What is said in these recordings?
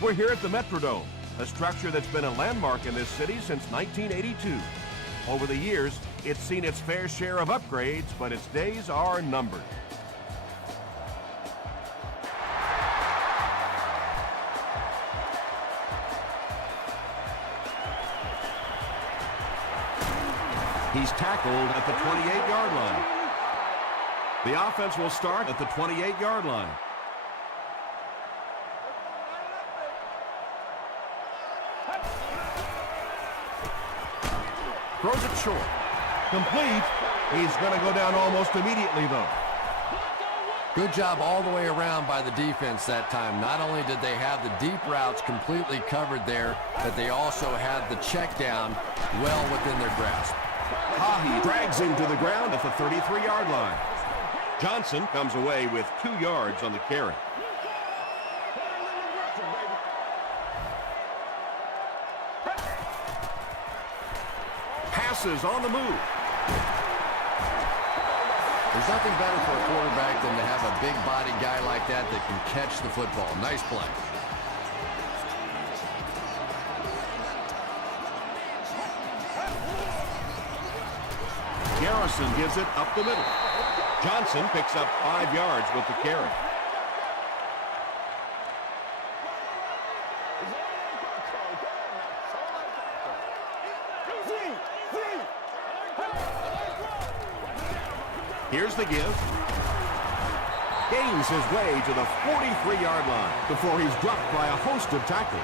We're here at the Metrodome, a structure that's been a landmark in this city since 1982. Over the years, it's seen its fair share of upgrades, but its days are numbered. He's tackled at the 28-yard line. The offense will start at the 28-yard line. Throws it short. Complete. He's going to go down almost immediately, though. Good job all the way around by the defense that time. Not only did they have the deep routes completely covered there, but they also had the check down well within their grasp. Hahi drags him to the ground at the 33-yard line. Johnson comes away with 2 yards on the carry. Passes on the move. There's nothing better for a quarterback than to have a big body guy like that that can catch the football. Nice play. Garrison gives it up the middle. Johnson picks up 5 yards with the carry. Here's the give. Gains his way to the 43-yard line before he's dropped by a host of tackles.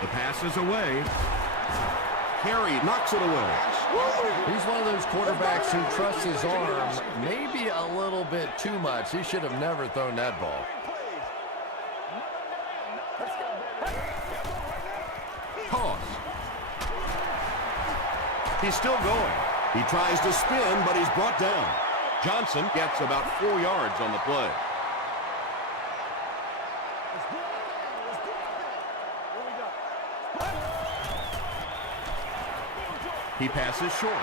The pass is away. Carey knocks it away. He's one of those quarterbacks who trusts his arm maybe a little bit too much. He should have never thrown that ball. Toss. He's still going. He tries to spin, but he's brought down. Johnson gets about 4 yards on the play. He passes short.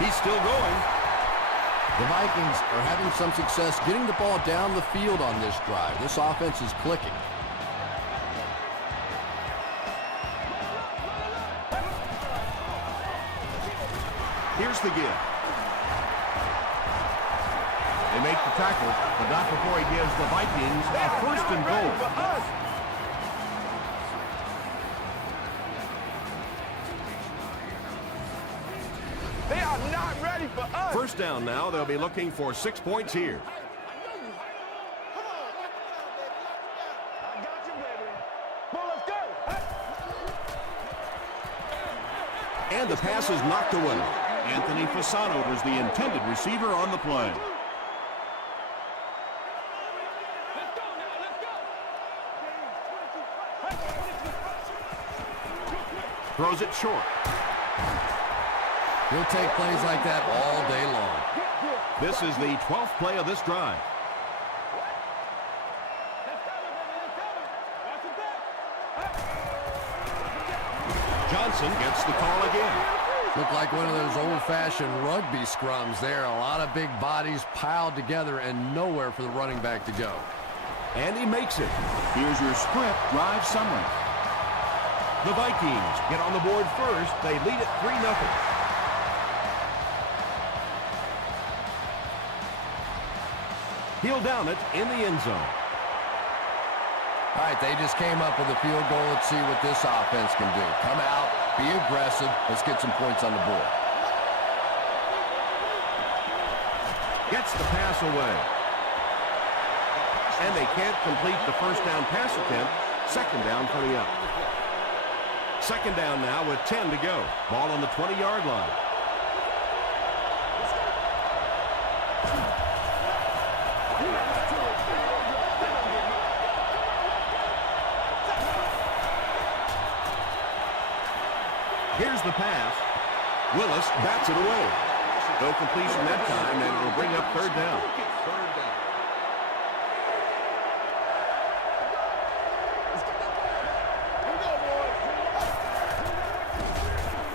He's still going. The Vikings are having some success getting the ball down the field on this drive. This offense is clicking. Here's the give. They make the tackle, but not before he gives the Vikings a first and goal. They are not ready for us. First down now. They'll be looking for 6 points here. And the pass is knocked away. Anthony Fasano was the intended receiver on the play. Throws it short. He'll take plays like that all day long. This is the 12th play of this drive. Johnson gets the call again. Looked like one of those old-fashioned rugby scrums there. A lot of big bodies piled together and nowhere for the running back to go. And he makes it. Here's your sprint drive summary. The Vikings get on the board first. They lead it 3-0. He'll down it in the end zone. All right, they just came up with a field goal. Let's see what this offense can do. Come out, be aggressive. Let's get some points on the board. Gets the pass away. And they can't complete the first down pass attempt. Second down coming up. Second down now with 10 to go. Ball on the 20-yard line. Here's the pass. Willis bats it away. No completion that time, and it'll bring up third down.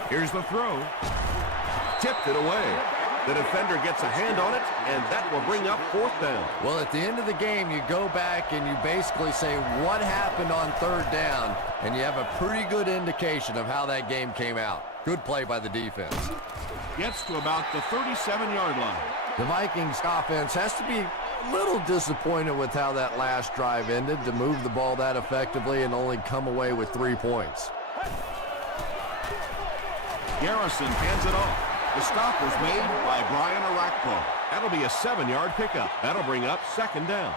Here's the throw. Tipped it away. The defender gets a hand on it, and that will bring up 4th down. Well, at the end of the game, you go back and you basically say what happened on 3rd down, and you have a pretty good indication of how that game came out. Good play by the defense. Gets to about the 37-yard line. The Vikings offense has to be a little disappointed with how that last drive ended to move the ball that effectively and only come away with 3 points. Garrison hands it off. The stop was made by Brian Arakpo. That'll be a 7-yard pickup. That'll bring up 2nd down.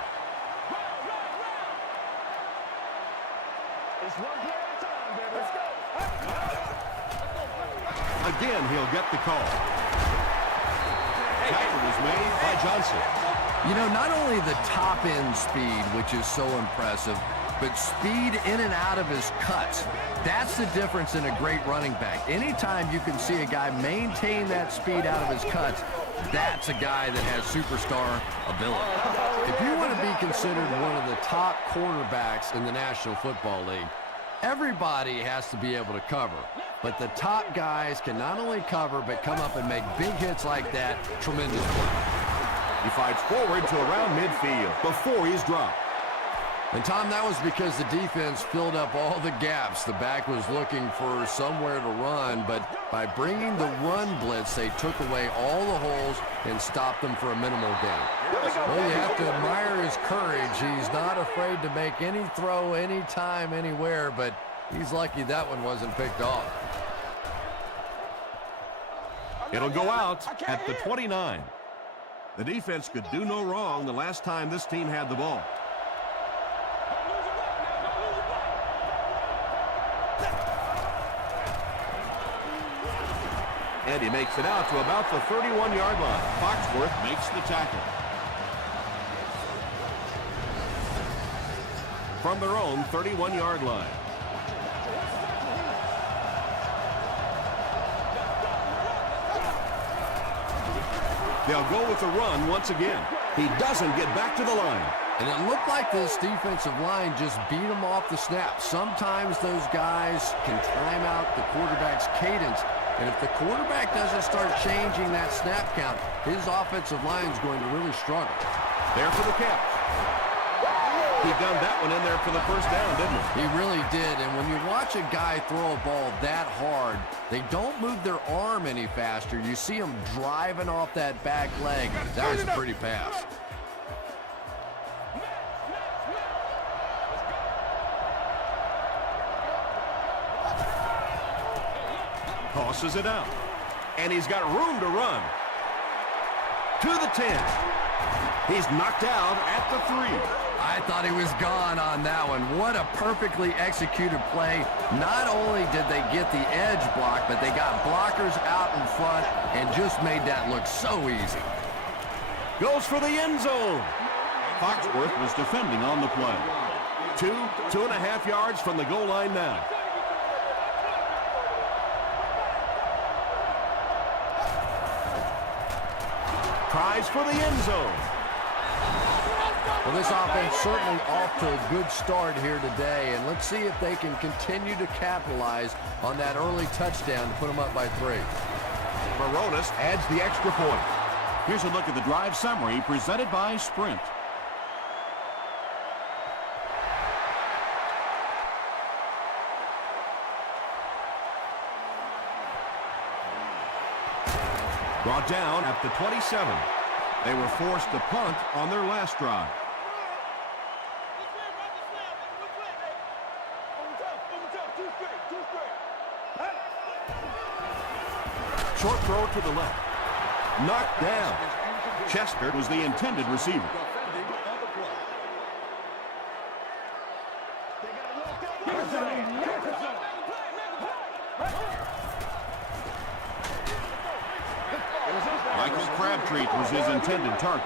Again, he'll get the call. Tackle was made by Johnson. You know, not only the top-end speed, which is so impressive, but speed in and out of his cuts. That's the difference in a great running back. Anytime you can see a guy maintain that speed out of his cuts, that's a guy that has superstar ability. If you want to be considered one of the top cornerbacks in the National Football League, everybody has to be able to cover. But the top guys can not only cover, but come up and make big hits like that. Tremendous play. He fights forward to around midfield before he's dropped. And, Tom, that was because the defense filled up all the gaps. The back was looking for somewhere to run, but by bringing the run blitz, they took away all the holes and stopped them for a minimal gain. Well, you have to admire his courage. He's not afraid to make any throw, anytime, anywhere, but he's lucky that one wasn't picked off. It'll go out at the 29. The defense could do no wrong the last time this team had the ball. And he makes it out to about the 31-yard line. Foxworth makes the tackle. From their own 31-yard line. They'll go with the run once again. He doesn't get back to the line. And it looked like this defensive line just beat him off the snap. Sometimes those guys can time out the quarterback's cadence. And if the quarterback doesn't start changing that snap count, his offensive line is going to really struggle. There for the catch. He done that one in there for the first down, didn't he? He really did. And when you watch a guy throw a ball that hard, they don't move their arm any faster. You see him driving off that back leg. That was a pretty pass. Tosses it out. And he's got room to run. To the 10. He's knocked out at the 3. I thought he was gone on that one. What a perfectly executed play. Not only did they get the edge block, but they got blockers out in front and just made that look so easy. Goes for the end zone. Foxworth was defending on the play. 2.5 yards from the goal line now. Tries for the end zone. Well, this offense certainly off to a good start here today, and let's see if they can continue to capitalize on that early touchdown to put them up by 3. Baronis adds the extra point. Here's a look at the drive summary presented by Sprint. Brought down at the 27. They were forced to punt on their last drive. Short throw to the left. Knocked down. Chester was the intended receiver. Michael Crabtree was his intended target.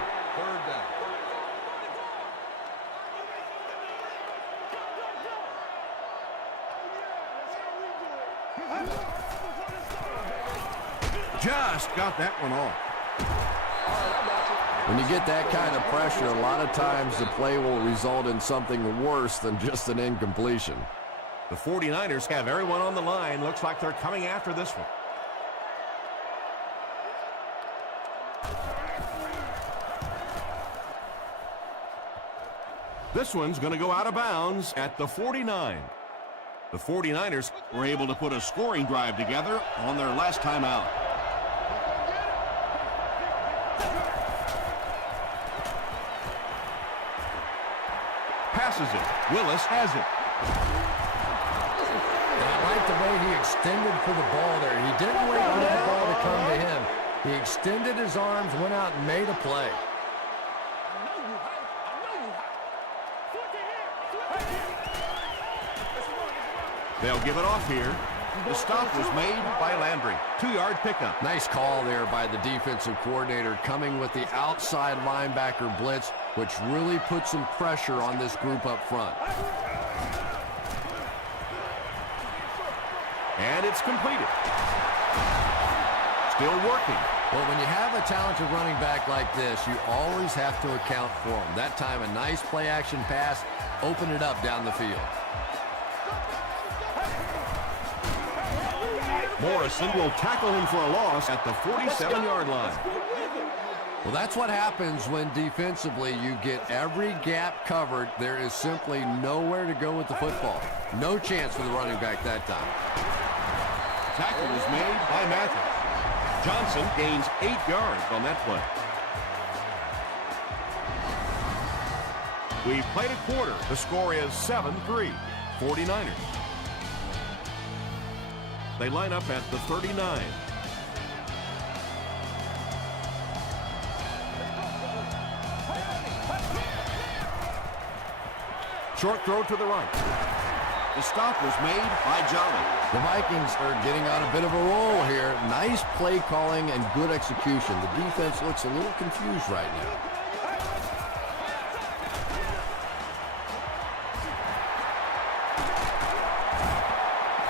Just got that one off. When you get that kind of pressure, a lot of times the play will result in something worse than just an incompletion. The 49ers have everyone on the line. Looks like they're coming after this one. This one's going to go out of bounds at the 49. The 49ers were able to put a scoring drive together on their last time out. Passes it. Willis has it. And I like the way he extended for the ball there. He didn't wait for the ball to come to him. He extended his arms, went out and made a play. They'll give it off here. The stop was made by Landry. 2-yard pickup. Nice call there by the defensive coordinator, coming with the outside linebacker blitz, which really put some pressure on this group up front. And it's completed. Still working. Well, when you have a talented running back like this, you always have to account for him. That time, a nice play-action pass opened it up down the field. Morrison will tackle him for a loss at the 47-yard line. Well, that's what happens when defensively you get every gap covered. There is simply nowhere to go with the football. No chance for the running back that time. Tackle was made by Mathis. Johnson gains 8 yards on that play. We've played a quarter. The score is 7-3, 49ers. They line up at the 39. Short throw to the right. The stop was made by Jolly. The Vikings are getting on a bit of a roll here. Nice play calling and good execution. The defense looks a little confused right now.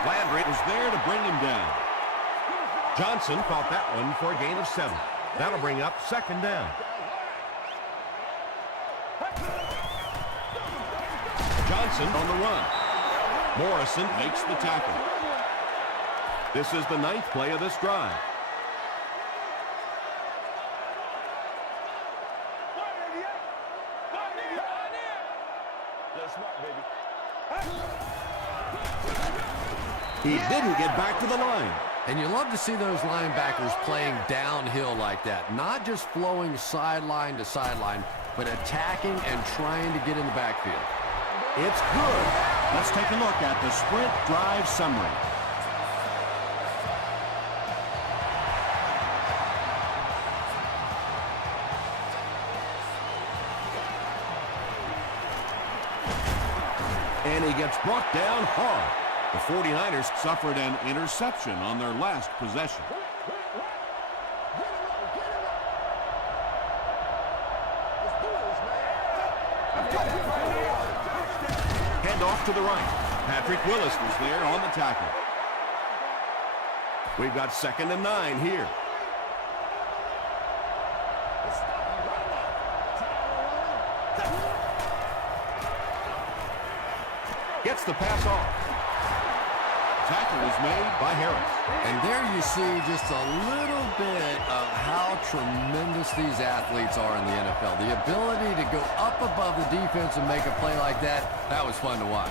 Landry was there to bring him down. Johnson caught that one for a gain of 7. That'll bring up 2nd down. Johnson on the run. Morrison makes the tackle. This is the 9th play of this drive. He didn't get back to the line. And you love to see those linebackers playing downhill like that. Not just flowing sideline to sideline, but attacking and trying to get in the backfield. It's good. Let's take a look at the sprint drive summary. And he gets brought down hard. The 49ers suffered an interception on their last possession. Handoff to the right. Patrick Willis was there on the tackle. We've got 2nd and 9 here. Gets the pass off. Tackle is made by Harris. And there you see just a little bit of how tremendous these athletes are in the NFL. The ability to go up above the defense and make a play like that, that was fun to watch.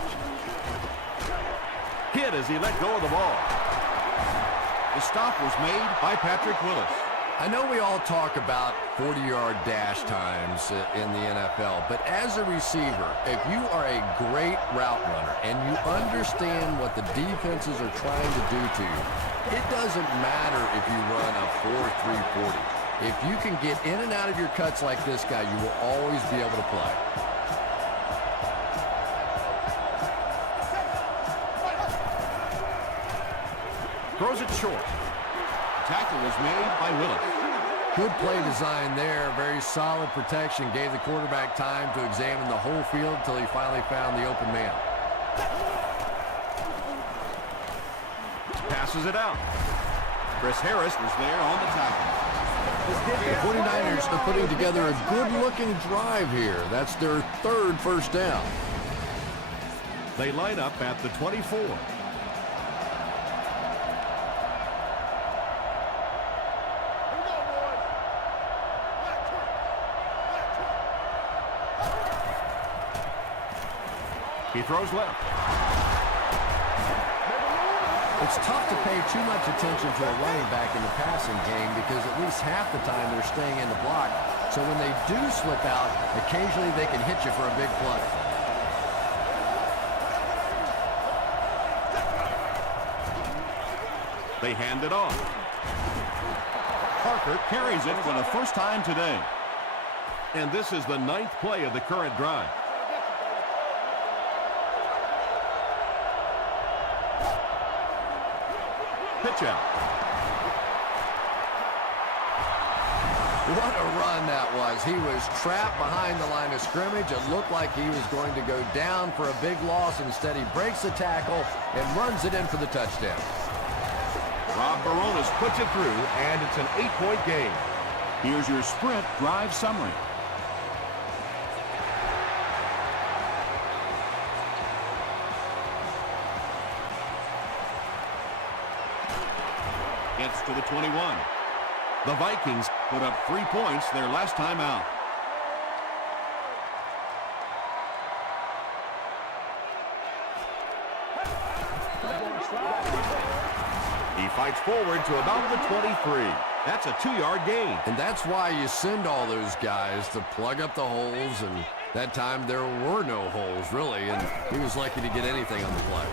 Hit as he let go of the ball. The stop was made by Patrick Willis. I know we all talk about 40-yard dash times in the NFL, but as a receiver, if you are a great route runner and you understand what the defenses are trying to do to you, it doesn't matter if you run a 4.340. If you can get in and out of your cuts like this guy, you will always be able to play. Throws it short. Tackle was made by Willis. Good play design there. Very solid protection. Gave the quarterback time to examine the whole field until he finally found the open man. Passes it out. Chris Harris was there on the tackle. The 49ers are putting together a good-looking drive here. That's their 3rd first down. They line up at the 24. He throws left. It's tough to pay too much attention to a running back in the passing game because at least half the time they're staying in the block. So when they do slip out, occasionally they can hit you for a big play. They hand it off. Parker carries it for the first time today. And this is the 9th play of the current drive. Pitch out. What a run that was. He was trapped behind the line of scrimmage. It looked like he was going to go down for a big loss. Instead, he breaks the tackle and runs it in for the touchdown. Rob Barones puts it through, and it's an 8-point game. Here's your sprint drive summary. Gets to the 21. The Vikings put up 3 points their last time out. He fights forward to about the 23. That's a 2-yard gain. And that's why you send all those guys to plug up the holes, and that time there were no holes, really, and he was lucky to get anything on the play.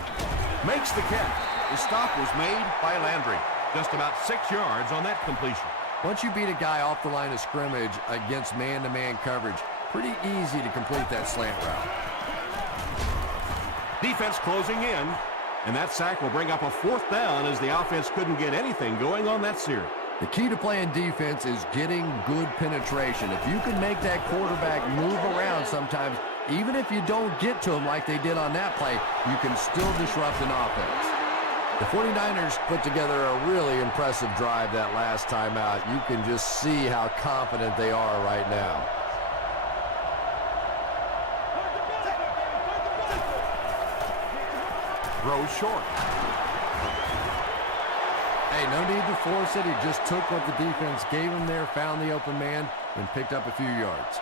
Makes the catch. The stop was made by Landry. Just about 6 yards on that completion. Once you beat a guy off the line of scrimmage against man-to-man coverage, pretty easy to complete that slant route. Defense closing in, and that sack will bring up a 4th down as the offense couldn't get anything going on that series. The key to playing defense is getting good penetration. If you can make that quarterback move around sometimes, even if you don't get to him like they did on that play, you can still disrupt an offense. The 49ers put together a really impressive drive that last time out. You can just see how confident they are right now. Throws short. Hey, no need to force it. He just took what the defense gave him there, found the open man, and picked up a few yards.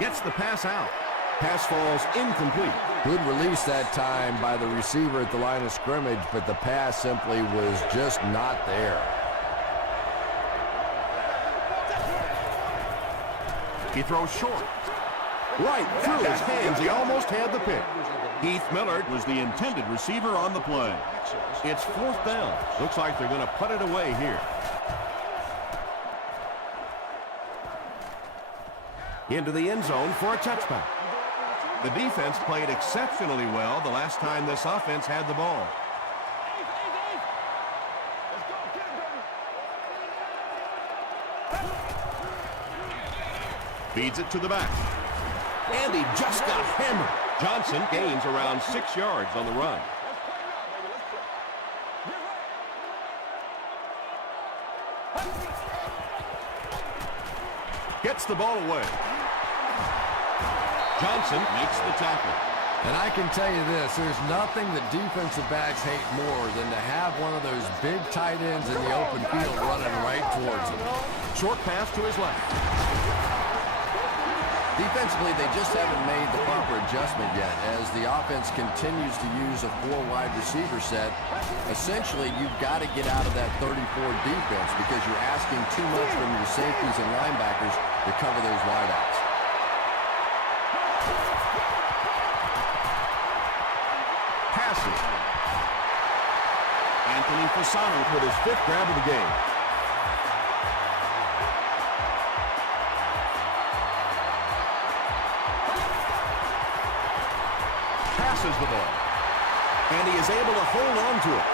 Gets the pass out. Pass falls incomplete. Good release that time by the receiver at the line of scrimmage, but the pass simply was just not there. He throws short. Right through his hands. He almost had the pick. Heath Millard was the intended receiver on the play. It's 4th down. Looks like they're going to put it away here. Into the end zone for a touchback. The defense played exceptionally well the last time this offense had the ball. Feeds it to the back. And he just got hammered. Johnson gains around 6 yards on the run. Gets the ball away. Johnson makes the tackle. And I can tell you this, there's nothing that defensive backs hate more than to have one of those big tight ends in the open field running right towards them. Short pass to his left. Defensively, they just haven't made the proper adjustment yet as the offense continues to use a 4-wide receiver set. Essentially, you've got to get out of that 34 defense because you're asking too much from your safeties and linebackers to cover those wideouts. Passes. Anthony Fasano with his 5th grab of the game. Passes the ball. And he is able to hold on to it.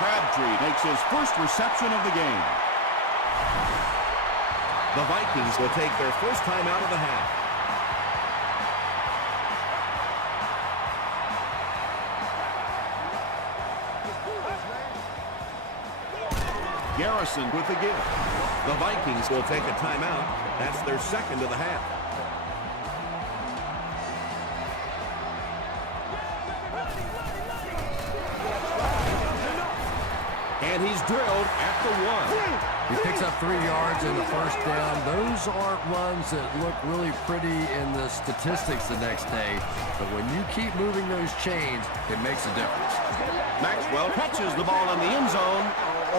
Crabtree makes his first reception of the game. The Vikings will take their first time out of the half. Garrison with the give. The Vikings will take a timeout. That's their 2nd of the half. And he's drilled at the 1. He picks up 3 yards and a first down. Those aren't runs that look really pretty in the statistics the next day, but when you keep moving those chains, it makes a difference. Maxwell catches the ball in the end zone,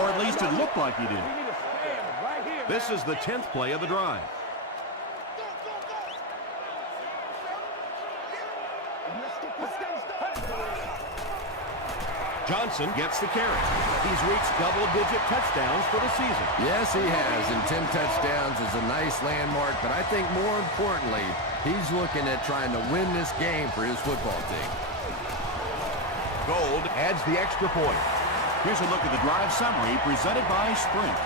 or at least it looked like he did. This is the 10th play of the drive. Johnson gets the carry. He's reached double-digit touchdowns for the season. Yes, he has, and 10 touchdowns is a nice landmark, but I think more importantly, he's looking at trying to win this game for his football team. Gold adds the extra point. Here's a look at the drive summary presented by Sprint.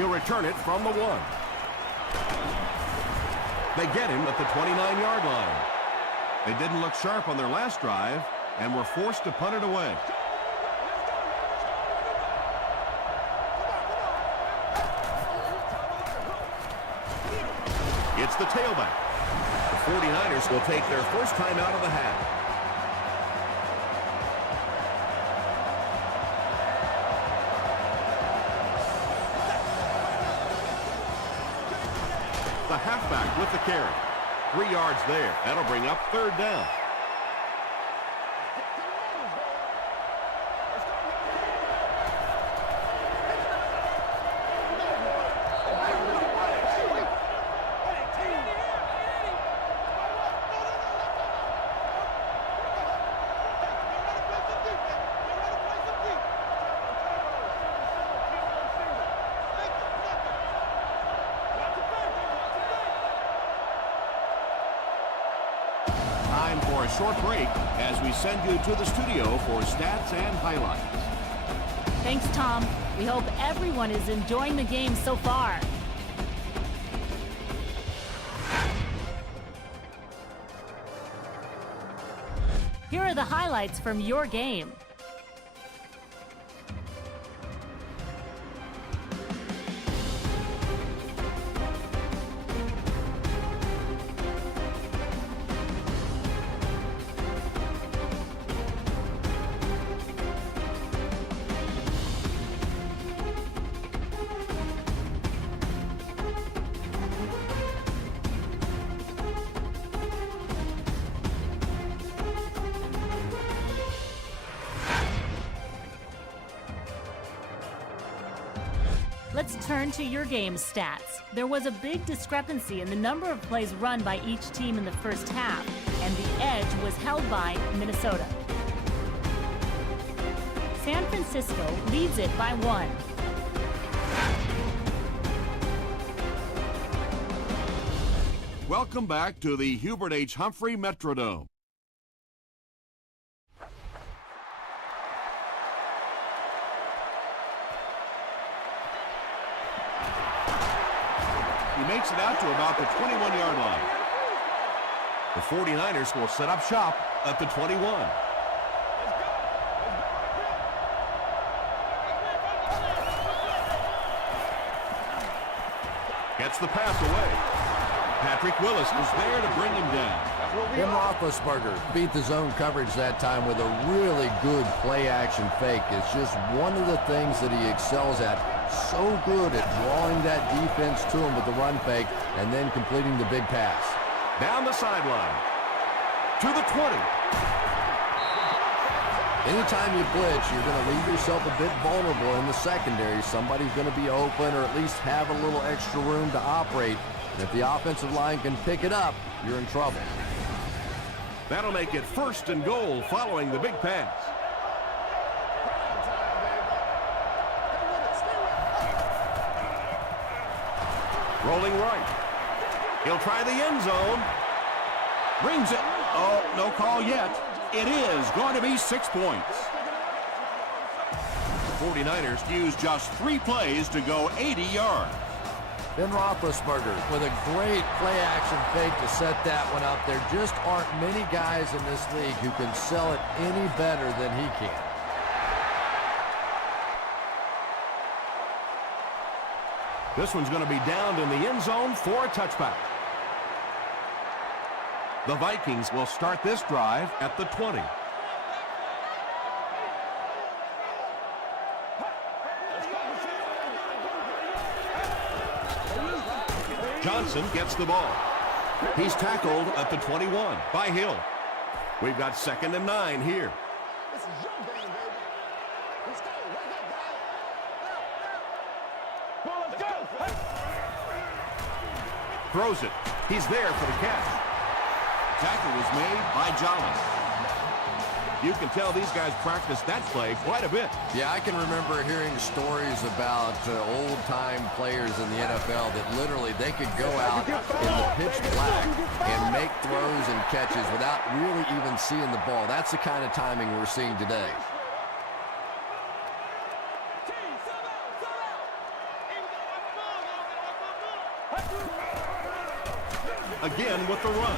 He'll return it from the 1. They get him at the 29-yard line. They didn't look sharp on their last drive and were forced to punt it away. It's the tailback. The 49ers will take their first time out of the half. The halfback with the carry. 3 yards there. That'll bring up third down. Time for a short break as we send you to the studio for stats and highlights. Thanks, Tom. We hope everyone is enjoying the game so far. Here are the highlights from your game. Let's turn to your game stats. There was a big discrepancy in the number of plays run by each team in the first half, and the edge was held by Minnesota. San Francisco leads it by 1. Welcome back to the Hubert H. Humphrey Metrodome. He makes it out to about the 21-yard line. The 49ers will set up shop at the 21. Gets the pass away. Patrick Willis was there to bring him down. Ben Roethlisberger beat the zone coverage that time with a really good play-action fake. It's just one of the things that he excels at. So good at drawing that defense to him with the run fake and then completing the big pass. Down the sideline. To the 20. Anytime you blitz, you're going to leave yourself a bit vulnerable in the secondary. Somebody's going to be open or at least have a little extra room to operate. And if the offensive line can pick it up, you're in trouble. That'll make it 1st and goal following the big pass. Rolling right. He'll try the end zone. Brings it. Oh, no call yet. It is going to be 6 points. The 49ers used just 3 plays to go 80 yards. Ben Roethlisberger with a great play-action fake to set that one up. There just aren't many guys in this league who can sell it any better than he can. This one's going to be downed in the end zone for a touchback. The Vikings will start this drive at the 20. Johnson gets the ball. He's tackled at the 21 by Hill. We've got 2nd and 9 here. Throws it. He's there for the catch. Tackle was made by Jolly. You can tell these guys practice that play quite a bit. Yeah, I can remember hearing stories about old-time players in the NFL that literally they could go out in the pitch black and make throws and catches without really even seeing the ball. That's the kind of timing we're seeing today. Again with the run.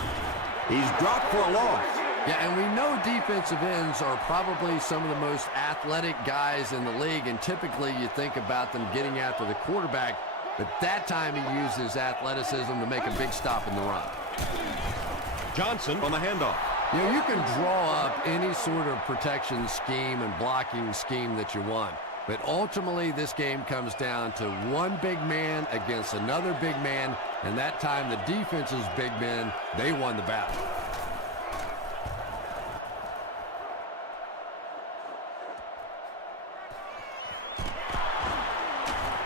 He's dropped for a loss. Yeah, and we know defensive ends are probably some of the most athletic guys in the league, and typically you think about them getting after the quarterback, but that time he used his athleticism to make a big stop in the run. Johnson on the handoff. You know, you can draw up any sort of protection scheme and blocking scheme that you want, but ultimately this game comes down to one big man against another big man, and that time the defense's big men, they won the battle.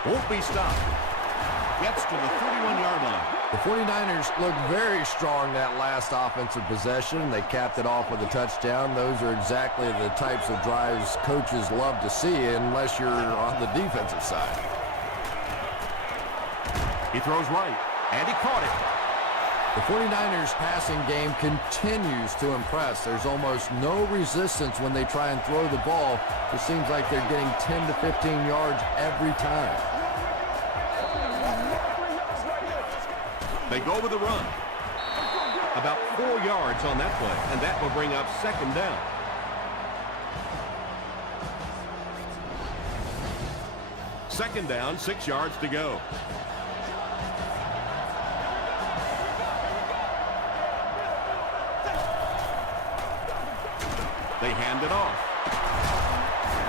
Won't be stopped. Gets to the 31-yard line. The 49ers looked very strong that last offensive possession. They capped it off with a touchdown. Those are exactly the types of drives coaches love to see unless you're on the defensive side. He throws right, and he caught it. The 49ers passing game continues to impress. There's almost no resistance when they try and throw the ball. It seems like they're getting 10 to 15 yards every time. They go with a run. About 4 yards on that play, and that will bring up 2nd down. Second down, 6 yards to go. They hand it off.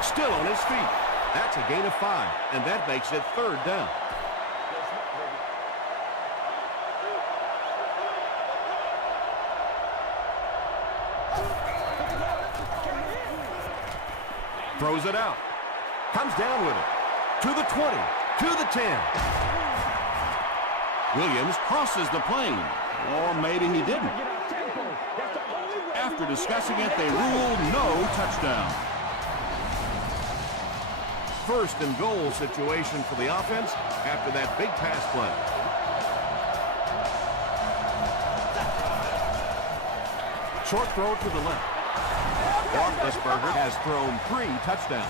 Still on his feet. That's a gain of 5, and that makes it 3rd down. Throws it out. Comes down with it. To the 20. To the 10. Williams crosses the plane. Or maybe he didn't. After discussing it, they ruled no touchdown. 1st and goal situation for the offense after that big pass play. Short throw to the left. Roethlisberger has thrown 3 touchdowns.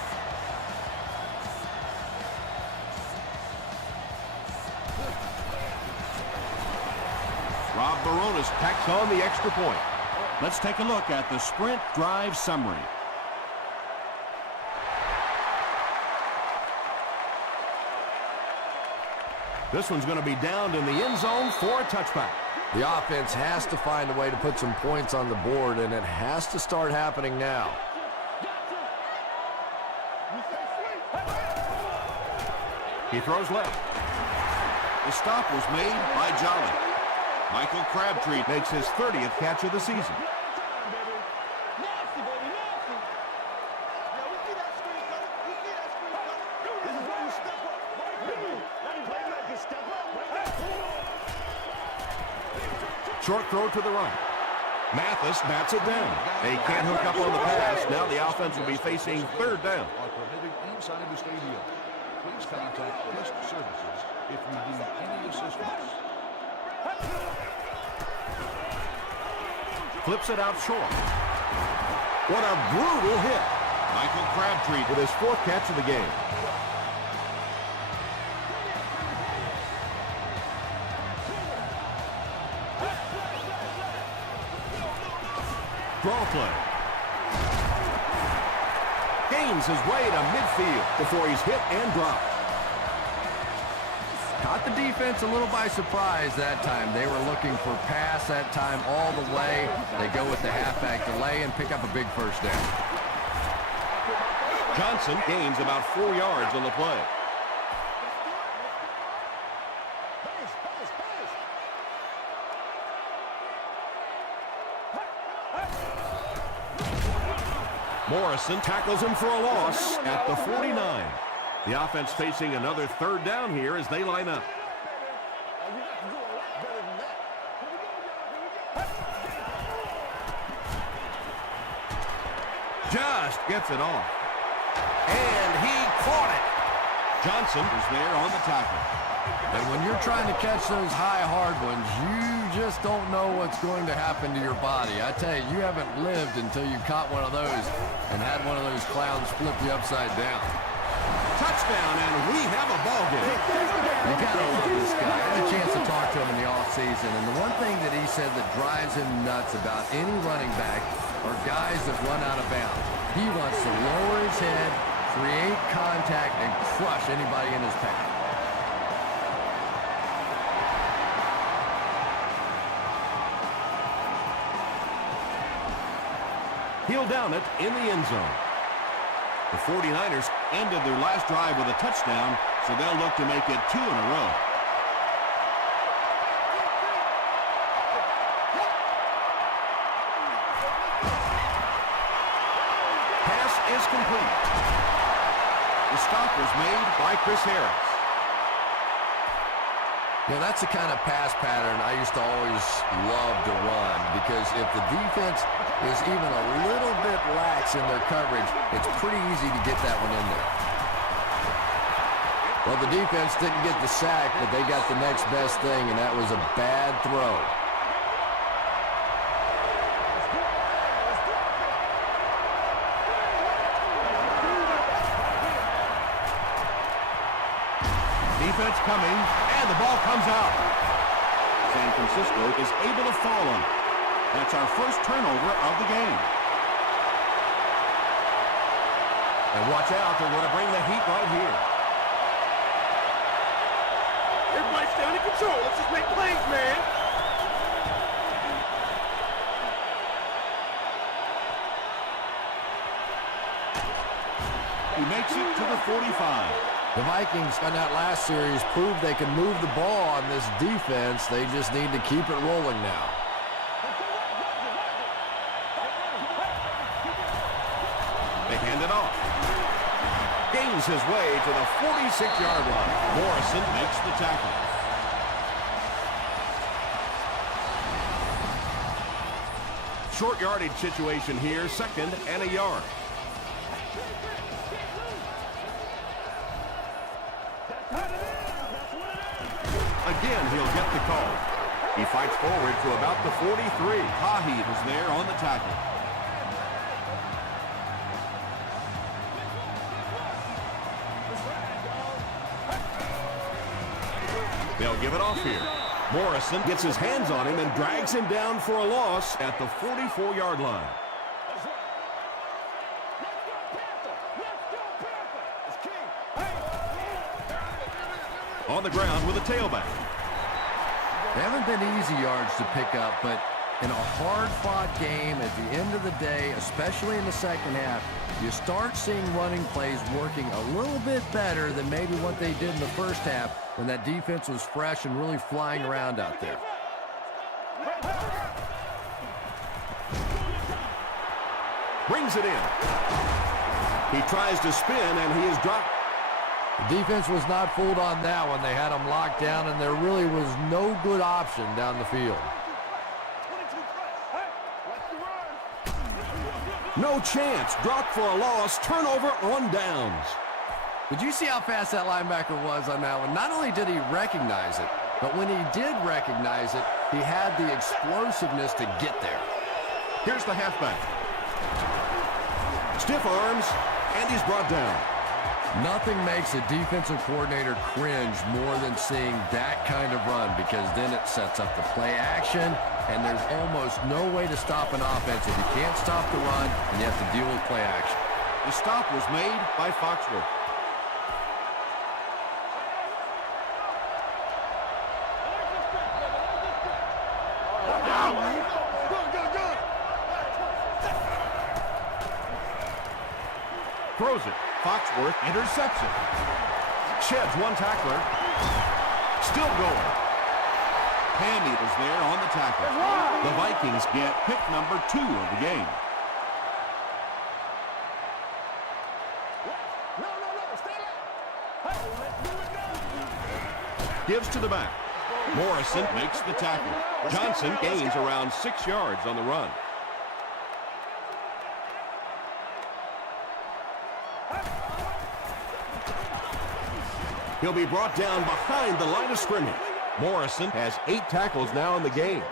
Rob Baronis tacks on the extra point. Let's take a look at the sprint drive summary. This one's going to be downed in the end zone for a touchback. The offense has to find a way to put some points on the board, and it has to start happening now. He throws left. The stop was made by Jolly. Michael Crabtree makes his 30th catch of the season. Short throw to the right. Mathis bats it down. They can't hook up on the pass. Now the offense will be facing 3rd down. Inside the stadium. Please contact Pest Services if you need any assistance. Flips it out short. What a brutal hit. Michael Crabtree with his 4th catch of the game. Draw play. Gains his way to midfield before he's hit and dropped. Caught the defense a little by surprise that time. They were looking for pass that time all the way. They go with the halfback delay and pick up a big first down. Johnson gains about 4 yards on the play. Morrison tackles him for a loss at the 49. The offense facing another third down here as they line up. Just gets it off. And he caught it. Johnson is there on the tackle. And when you're trying to catch those high, hard ones, you just don't know what's going to happen to your body. I tell you, you haven't lived until you caught one of those and had one of those clowns flip you upside down. Touchdown, and we have a ball game. You gotta love this guy. I had a chance to talk to him in the offseason, and the one thing that he said that drives him nuts about any running back are guys that run out of bounds. He wants to lower his head, create contact, and crush anybody in his path. He'll down it in the end zone. The 49ers ended their last drive with a touchdown, so they'll look to make it 2 in a row. Pass is complete. The stop was made by Chris Harris. Yeah, that's the kind of pass pattern I used to always love to run, because if the defense is even a little bit lax in their coverage, it's pretty easy to get that one in there. Well, the defense didn't get the sack, but they got the next best thing, and that was a bad throw. Defense coming, and the ball comes out. San Francisco is able to fall on it. That's our first turnover of the game. And watch out, they're going to bring the heat right here. Everybody stay under control. Let's just make plays, man. He makes it to the 45. The Vikings on that last series proved they can move the ball on this defense. They just need to keep it rolling now. They hand it off. Gains his way to the 46-yard line. Morrison makes the tackle. Short yardage situation here, 2nd and a yard. Again, he'll get the call. He fights forward to about the 43. Haheed is there on the tackle. They'll give it off here. Morrison gets his hands on him and drags him down for a loss at the 44-yard line. On the ground with a tailback. They haven't been easy yards to pick up, but in a hard-fought game at the end of the day, especially in the second half, you start seeing running plays working a little bit better than maybe what they did in the first half when that defense was fresh and really flying around out there. Brings it in. He tries to spin, and he is dropped. The defense was not fooled on that one. They had them locked down, and there really was no good option down the field. No chance. Dropped for a loss. Turnover on downs. Did you see how fast that linebacker was on that one? Not only did he recognize it, but when he did recognize it, he had the explosiveness to get there. Here's the halfback. Stiff arms, and he's brought down. Nothing makes a defensive coordinator cringe more than seeing that kind of run, because then it sets up the play action, and there's almost no way to stop an offense if you can't stop the run and you have to deal with play action. The stop was made by Foxworth. throws it. Foxworth intercepts it. Sheds one tackler. Still going. Hand Eatles there on the tackle. The Vikings get pick number 2 of the game. Gives to the back. Morrison makes the tackle. Johnson gains around 6 yards on the run. He'll be brought down behind the line of scrimmage. Morrison has 8 tackles now in the game.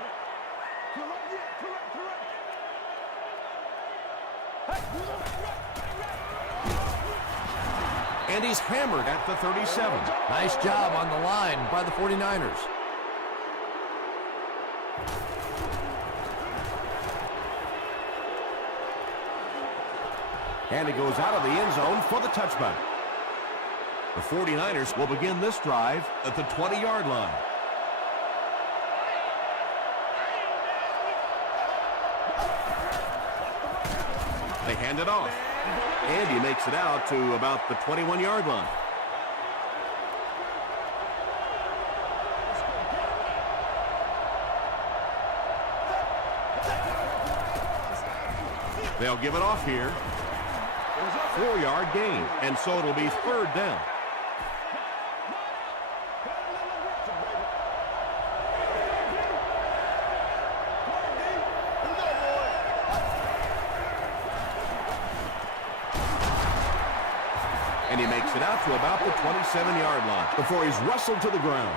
And he's hammered at the 37. Nice job on the line by the 49ers. And he goes out of the end zone for the touchback. The 49ers will begin this drive at the 20-yard line. They hand it off. And he makes it out to about the 21-yard line. They'll give it off here. 4-yard gain, and so it'll be 3rd down. And he makes it out to about the 27-yard line before he's wrestled to the ground.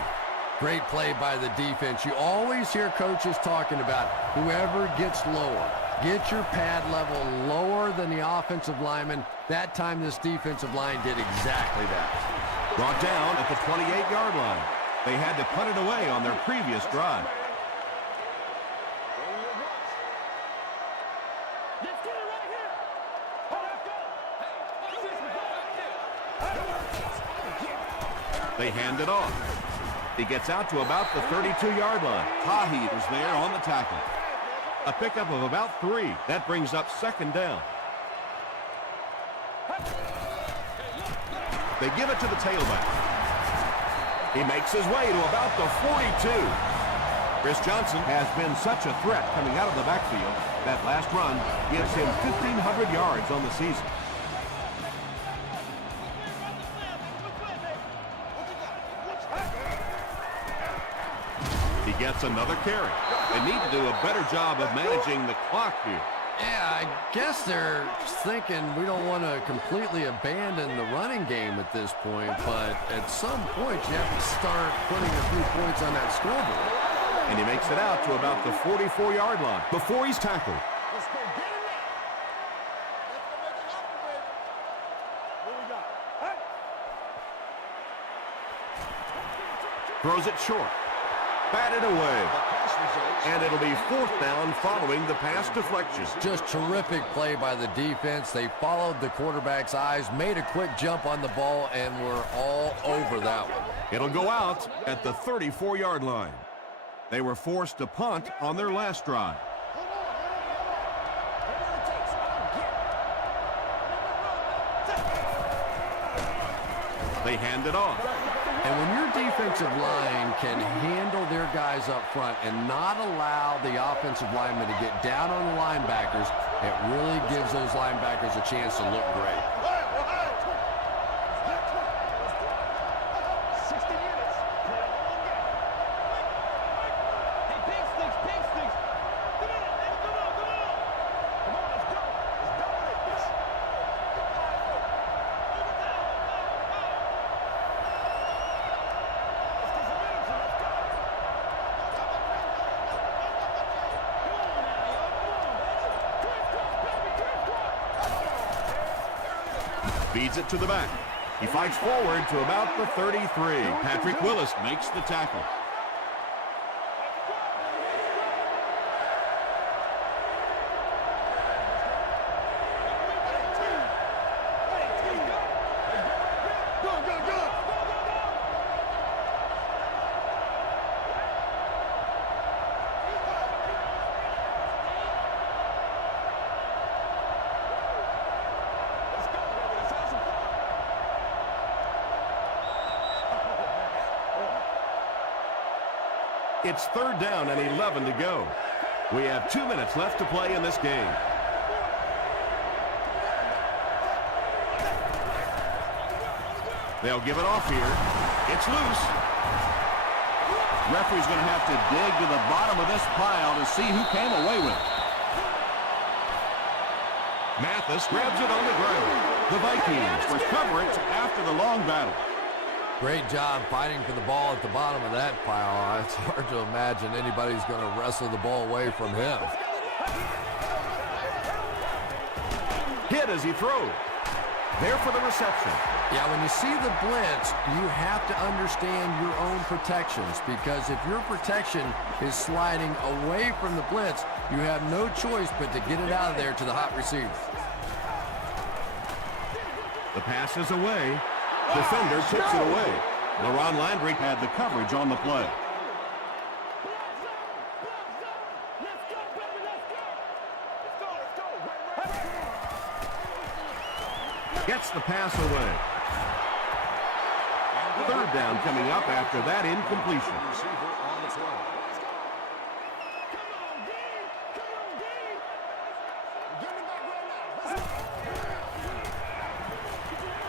Great play by the defense. You always hear coaches talking about whoever gets lower. Get your pad level lower than the offensive lineman. That time this defensive line did exactly that. Brought down at the 28-yard line. They had to punt it away on their previous drive. They hand it off. He gets out to about the 32-yard line. Tahid is there on the tackle. A pickup of about 3. That brings up 2nd down. They give it to the tailback. He makes his way to about the 42. Chris Johnson has been such a threat coming out of the backfield. That last run gives him 1,500 yards on the season. He gets another carry. They need to do a better job of managing the clock here. Yeah, I guess they're thinking we don't want to completely abandon the running game at this point, but at some point you have to start putting a few points on that scoreboard. And he makes it out to about the 44-yard line before he's tackled. Throws it short. Batted away. And it'll be 4th down following the pass deflection. Just terrific play by the defense. They followed the quarterback's eyes, made a quick jump on the ball, and were all over that one. It'll go out at the 34-yard line. They were forced to punt on their last drive. They hand it off. And when your defensive line can handle their guys up front and not allow the offensive linemen to get down on the linebackers, it really gives those linebackers a chance to look great. Feeds it to the back. He fights forward to about the 33. Patrick Willis makes the tackle. It's 3rd down and 11 to go. We have 2 minutes left to play in this game. They'll give it off here. It's loose. Referee's going to have to dig to the bottom of this pile to see who came away with it. Mathis grabs it on the ground. The Vikings recover it after the long battle. Great job fighting for the ball at the bottom of that pile. It's hard to imagine anybody's going to wrestle the ball away from him. Hit as he throws. There for the reception. Yeah, when you see the blitz, you have to understand your own protections, because if your protection is sliding away from the blitz, you have no choice but to get it out of there to the hot receiver. The pass is away. Defender tips it away. LaRon Landry had the coverage on the play. Gets the pass away. 3rd down coming up after that incompletion.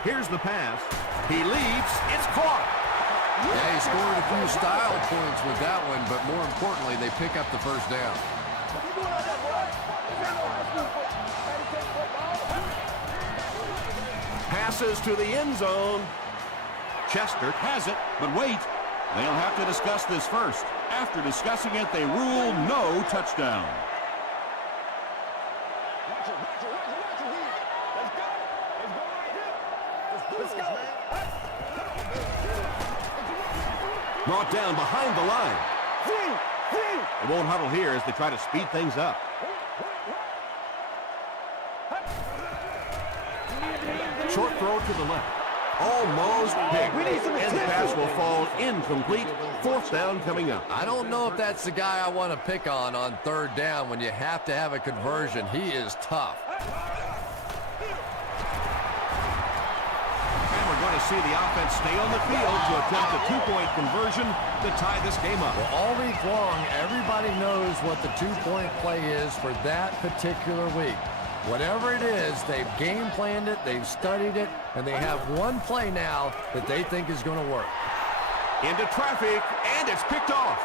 Here's the pass. He leaps. It's caught. Yeah, he scored a few style points with that one, but more importantly, they pick up the 1st down. Passes to the end zone. Chester has it, but wait. They'll have to discuss this first. After discussing it, they rule no touchdown. Brought down behind the line. They won't huddle here as they try to speed things up. Short throw to the left. Almost picked. And the pass will fall incomplete. 4th down coming up. I don't know if that's the guy I want to pick on 3rd down when you have to have a conversion. He is tough. To see the offense stay on the field to attempt a 2-point conversion to tie this game up. Well, all week long, everybody knows what the 2-point play is for that particular week. Whatever it is, they've game planned it, they've studied it, and they have one play now that they think is going to work. Into traffic, and it's picked off.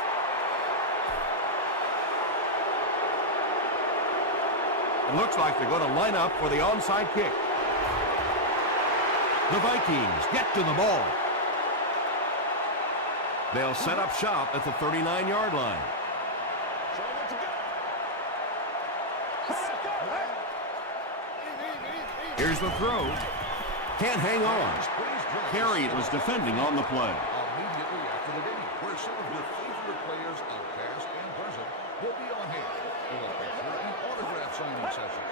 It looks like they're going to line up for the onside kick. The Vikings get to the ball. They'll set up shop at the 39-yard line. Here's the throw. Can't hang on. Carey was defending on the play. Immediately after the game, where some of your favorite players of past and present will be on hand for a picture and autograph signing session.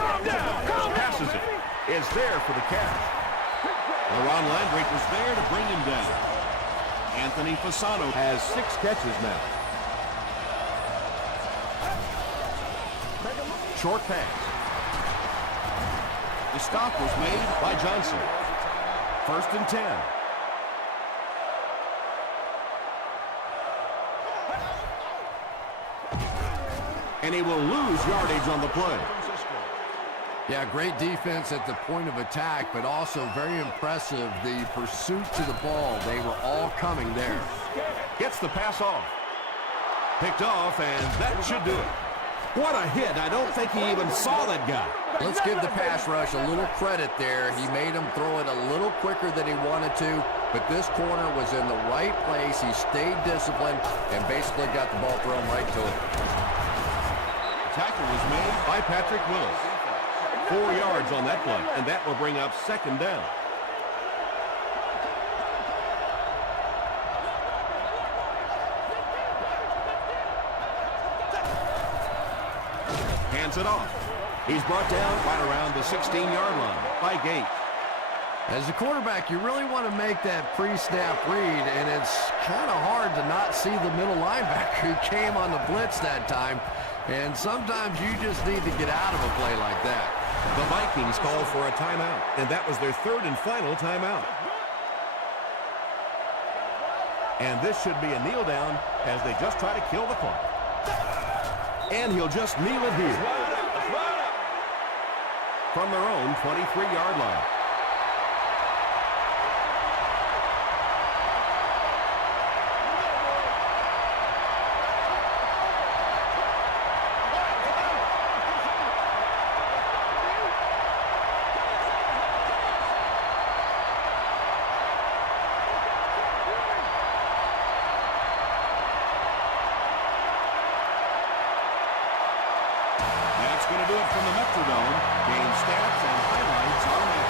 Calm down! Calm down! Passes it. Is there for the catch. LaRon Landry was there to bring him down. Anthony Fasano has 6 catches now. Short pass. The stop was made by Johnson. 1st and 10. And he will lose yardage on the play. Yeah, great defense at the point of attack, but also very impressive, the pursuit to the ball. They were all coming there. Gets the pass off. Picked off, and that should do it. What a hit. I don't think he even saw that guy. Let's give the pass rush a little credit there. He made him throw it a little quicker than he wanted to, but this corner was in the right place. He stayed disciplined and basically got the ball thrown right to him. Tackle was made by Patrick Willis. 4 yards on that play, and that will bring up 2nd down. Hands it off. He's brought down right around the 16-yard line by Gates. As a quarterback, you really want to make that pre-snap read, and it's kind of hard to not see the middle linebacker who came on the blitz that time, and sometimes you just need to get out of a play like that. The Vikings called for a timeout, and that was their 3rd and final timeout. And this should be a kneel down as they just try to kill the clock. And he'll just kneel it here. From their own 23-yard line. That's going to do it from the Metrodome. Game stats and highlights are now.